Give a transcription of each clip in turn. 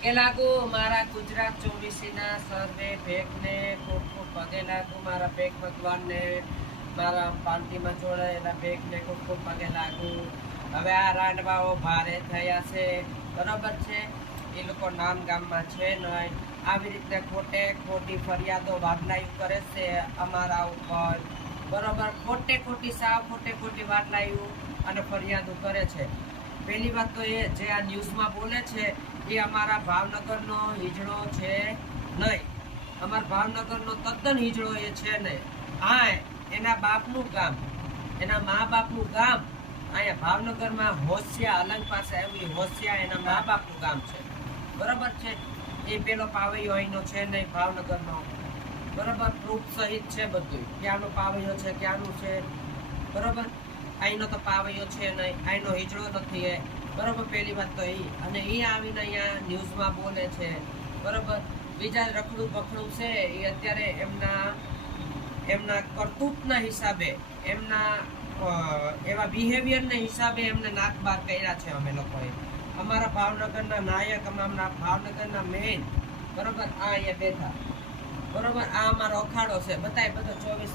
પગે લાગુ, મારા ગુજરાત ચોવીસીના સરને ભેગને ખૂબ ખૂબ પગે લાગુ, મારા ભેગ ભગવાનને, મારા પાલટીમાં જોડાયેલા ભેગને ખૂબ ખૂબ પગે લાગુ. હવે આ રાંડવાઓ ભારે થયા છે. બરાબર છે? એ લોકો નામ ગામમાં છે નહીં. આવી રીતે ખોટે ખોટી ફરિયાદો વાદલાયું કરે છે અમારા ઉપર. બરાબર? ખોટે ખોટી સાવ, ખોટે ખોટી વાદલાયું અને ફરિયાદો કરે છે. પહેલી વાત તો એ જે આ ન્યૂઝમાં બોલે છે એ અમારા ભાવનગરનો હિજડો છે નહીં. અમારા ભાવનગરનો તદ્દન હિજડો એ છે નહીં હા એના બાપનું ગામ, એના મા બાપનું ગામ અહીંયા ભાવનગરમાં હોશિયા અલંગ પાસે આવ્યું હોશિયા એના મા બાપનું ગામ છે. બરોબર છે? એ પેલો પાવૈયો અહીંનો છે નહીં ભાવનગરનો. બરોબર? પ્રૂફ સહિત છે બધું ક્યાંનો પાવૈયો છે, ક્યાંનું છે? બરોબર? અહીંનો તો પાવૈયો છે નહીં. અહીંનો હિજડો નથી એ. બરોબર પહેલી વાત તો એ. અને એ આવીને અહીંયા ન્યૂઝમાં બોલે છે. બરોબર બીજા રખડું બખડું છે એ અત્યારે એમના એમના કરતૂતના હિસાબે એમના એવા બિહેવિયરના હિસાબે એમને નાક બાર કર્યા છે અમે લોકોએ. અમારા ભાવનગરના નાયક અમારા ભાવનગરના મેન બરોબર આ અહીંયા બેઠા. બરોબર આ અમારો અખાડો છે. બતાય બધો ચોવીસ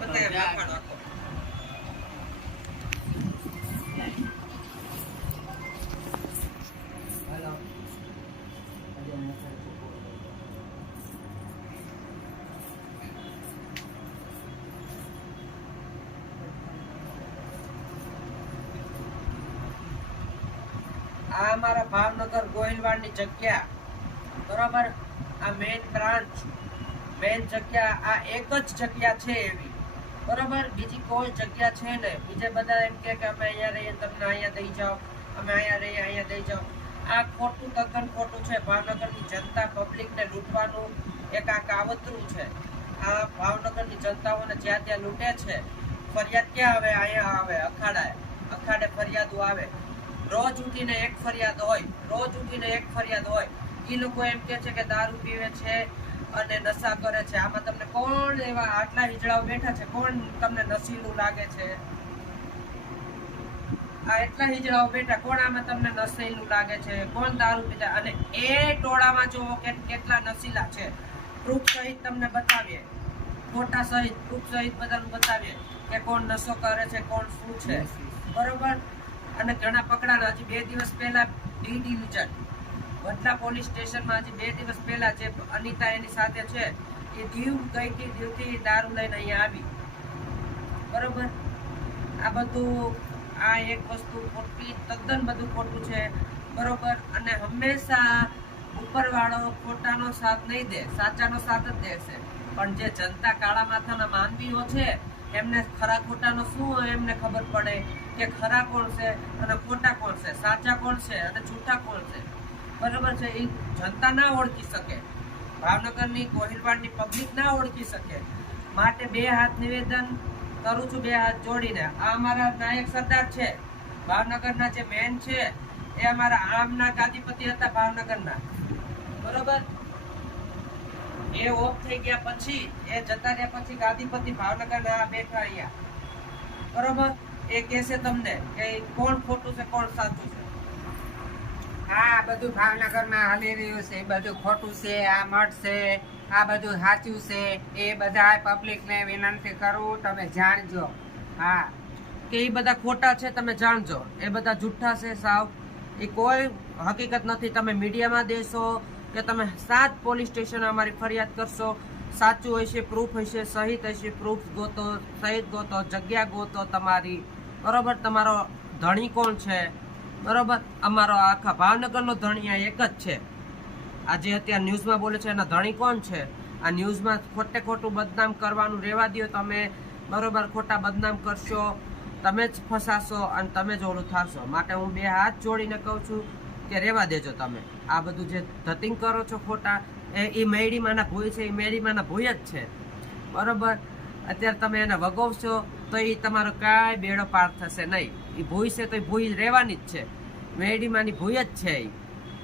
બતાય અખાડો. આ અમારા ભાવનગર ગોહિલવાડની જગ્યા. બરોબર? આ મેઇન બ્રાન્ચ મેઇન જગ્યા, આ એક જ જગ્યા છે એવી. બરોબર? બીજી કોઈ જગ્યા છે ને, બીજે બધા એમ કે અમે અહીંયા રહીએ, તમને અહીંયા દઈ જાઓ, અમે અહીંયા રહીએ, અહીંયા દઈ જાઓ. આ ખોટું તદ્દન ખોટું છે. ભાવનગરની જનતા પબ્લિકને લૂંટવાનું એક આ કાવતરું છે. આ ભાવનગરની જનતાઓને જ્યાં ત્યાં લૂંટે છે, ફરિયાદ ક્યાં આવે? અહીંયા આવે, અખાડાએ. અખાડે ફરિયાદો આવે. રોજ ઉઠીને એક ફરિયાદ હોય, રોજ ઉઠીને એક ફરિયાદ હોય એ લોકો એમ કે છે કે દારૂ પીવે છે અને નશા કરે છે. આમાં તમને કોણ એવા આટલા હિજડાઓ બેઠા છે? કોણ તમને નશીલું લાગે છે? આ એટલા હિજડાઓ બેઠા, કોણ આમાં તમને નશીલું લાગે છે? કોણ દારૂ પીતા? અને એ ટોળામાં કે કેટલા નશીલા છે? પ્રૂફ સહિત તમને બતાવીએ. ફોટા સહિત, પ્રૂફ સહિત બધાનું બતાવીએ કે કોણ નશો કરે છે, કોણ શું છે? બરોબર? અને ઘણા પકડાના હજી બે દિવસ પહેલા ડી ડિવિઝન વડલા પોલીસ સ્ટેશનમાં હજી બે દિવસ પહેલા જે અનિતા એની સાથે છે, એ દીવ ગઈ હતી દીવથી દારૂ લઈને અહીંયા આવી. બરોબર? આ બધું, આ એક વસ્તુ ખોટી, તદ્દન બધું ખોટું છે. બરોબર? અને હંમેશા ઉપરવાળો ખોટાનો સાથ નહીં દે, સાચાનો સાથ જ દેશે. પણ જે જનતા કાળા માથાના માનવીઓ છે, એમને ખરા ખોટાનો શું એમને ખબર પડે. કે ખરા કોણ છે અને ખોટા કોણ છે? સાચા કોણ છે અને જૂઠા કોણ છે? બરાબર છે? એ જનતા ના ઓળખી શકે. ભાવનગરની ગોહિલવાડની પબ્લિક ના ઓળખી શકે. માટે બે હાથ નિવેદન કરું છું, બે હાથ જોડીને. આ અમારા નાયક સરદાર છે. ભાવનગરના જે મેન છે, એ અમારા આમના ગાદીપતિ હતા ભાવનગરના. બરોબર? એ ઓફ થઈ ગયા પછી એ જતા રહ્યા પછી ગાદીપતિ ભાવનગરના બેઠા અહીંયા બરોબર? એ કહેશે તમને કે કોણ ખોટું છે, કોણ સાચું છે. હા બધું ભાવનગરમાં હાલી રહ્યું છે બધું ખોટું છે, આ મઠ છે, આ બધું સાચું છે, એ બધા પબ્લિકને વિનંતી કરું, તમે જાણજો. હા. કે એ બધા ખોટા છે, તમે જાણજો. એ બધા જુઠ્ઠા છે, સાવ. એ કોઈ હકીકત નથી, તમે મીડિયામાં દેશો કે તમે સાત પોલીસ સ્ટેશન અમારી ફરિયાદ કરશો, સાચું હશે પ્રૂફ હશે, સહિત હશે પ્રૂફ ગોતો, સહિત ગોતો, જગ્યા ગોતો તમારી. બરોબર? તમારો ધણી કોણ છે? બરોબર? અમારો આખા ભાવનગરનો ધણી આ એક જ છે. આ જે અત્યારે ન્યૂઝમાં બોલે છે, એના ધણી કોણ છે? આ ન્યૂઝમાં ખોટે ખોટું બદનામ કરવાનું રહેવા દો તમે. બરોબર? ખોટા બદનામ કરશો, તમે જ ફસાશો અને તમે જ ઓલું થશો. માટે હું બે હાથ જોડીને કહું છું કે રહેવા દેજો તમે. આ બધું જે ધતિંગ કરો છો ખોટા, એ એ મેળીમાંના ભૂય છે એ મેળીમાંના ભૂય જ છે. બરોબર? અત્યારે તમે એને વગોવશો તો એ તમારો કાંઈ બેડો પાર થશે નહીં. એ ભૂઈ છે તો એ ભૂઈ રહેવાની જ છે. મેડીમાંની ભૂઈ જ છે એ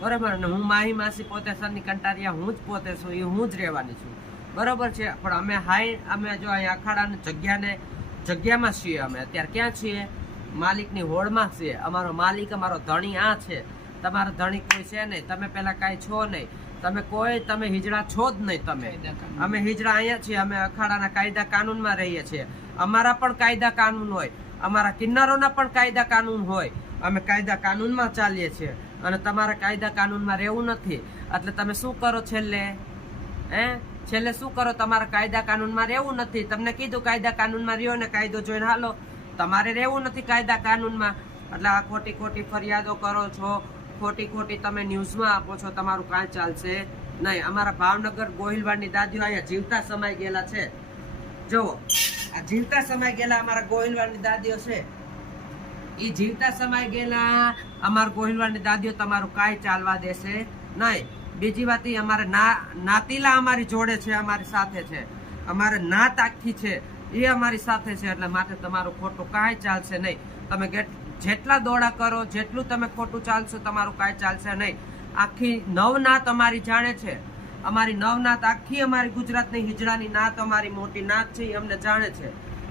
બરાબર? અને હું માહી માસી પોતે સરની કંટારિયા હું જ પોતે છું એ હું જ રહેવાની છું. બરાબર છે? પણ અમે હાઈ, અમે જો અહીંયા અખાડાની જગ્યાને, જગ્યામાં છીએ અમે. અત્યારે ક્યાં છીએ? માલિકની હોળમાં છીએ. અમારો માલિક, અમારો ધણી આ છે. તમારો ધણી કોઈ છે નહીં. તમે પહેલાં કાંઈ છો નહીં. તમે કોઈ, તમે હિજડા છો જ નહીં તમે. અમે હિજડા અહીંયા છીએ, અમે અખાડાના કાયદા કાનૂનમાં રહીએ છીએ. અમારા પણ કાયદા કાનૂન હોય, અમારા કિન્નરોના પણ કાયદા કાનૂન હોય. અમે કાયદા કાનૂનમાં ચાલીએ છીએ અને તમારા કાયદા કાનૂનમાં રહેવું નથી. એટલે તમે શું કરો છેલ્લે? હે? છેલ્લે શું કરો? તમારા કાયદા કાનૂનમાં રહેવું નથી. તમને કીધું કાયદા કાનૂનમાં રહ્યો ને કાયદો જોઈને હાલો. તમારે રહેવું નથી કાયદા કાનૂનમાં. એટલે આ ખોટી ખોટી ફરિયાદો કરો છો. ખોટી ખોટી તમે ન્યૂઝમાં આપો છો, તમારું કાંઈ ચાલશે નહીં. અમારા ભાવનગર ગોહિલવાડની દાદીઓ અહીંયા જીવતા સમાઈ ગયેલા છે. જુઓ, આ જીવતા સમાઈ ગયેલા અમારા ગોહિલવાડની દાદીઓ છે. એ જીવતા સમાઈ ગયેલા અમારા ગોહિલવાડની દાદીઓ તમારું કાંઈ ચાલવા દેશે નહીં. બીજી વાત એ અમારે ના, નાતીલા અમારી જોડે છે, અમારી સાથે છે. અમારે નાત આખી છે. એ અમારી સાથે છે, એટલે માટે તમારું ખોટું કાંઈ ચાલશે નહીં. તમે જેટલા દોડા કરો, જેટલું તમે ખોટું ચાલશો, તમારું કાંઈ ચાલશે નહીં. આખી નવનાથ અમારી જાણે છે. અમારી નવનાથ આખી અમારી ગુજરાતની હિજડાની નાત અમારી મોટી નાત છે, એ અમને જાણે છે.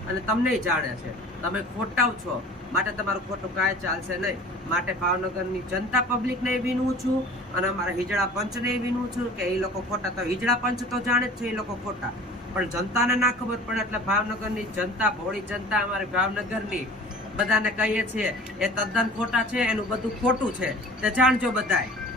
અને તમને જાણે છે. તમે ખોટાવ છો. માટે તમારું ખોટું કાંઈ ચાલશે નહીં. માટે ભાવનગરની જનતા પબ્લિકને એ વિનવું છું અને અમારા હિજડા પંચને એ વિનવું છું કે એ લોકો ખોટા તો હિજડા પંચ તો જાણે જ છે એ લોકો ખોટા. પણ જનતાને ના ખબર પડે એટલે ભાવનગરની જનતા, ભોળી જનતા અમારી ભાવનગરની બધાને કહીએ છીએ એ તદ્દન ખોટા છે એનું બધું ખોટું છે. તે જાણજો બધાય.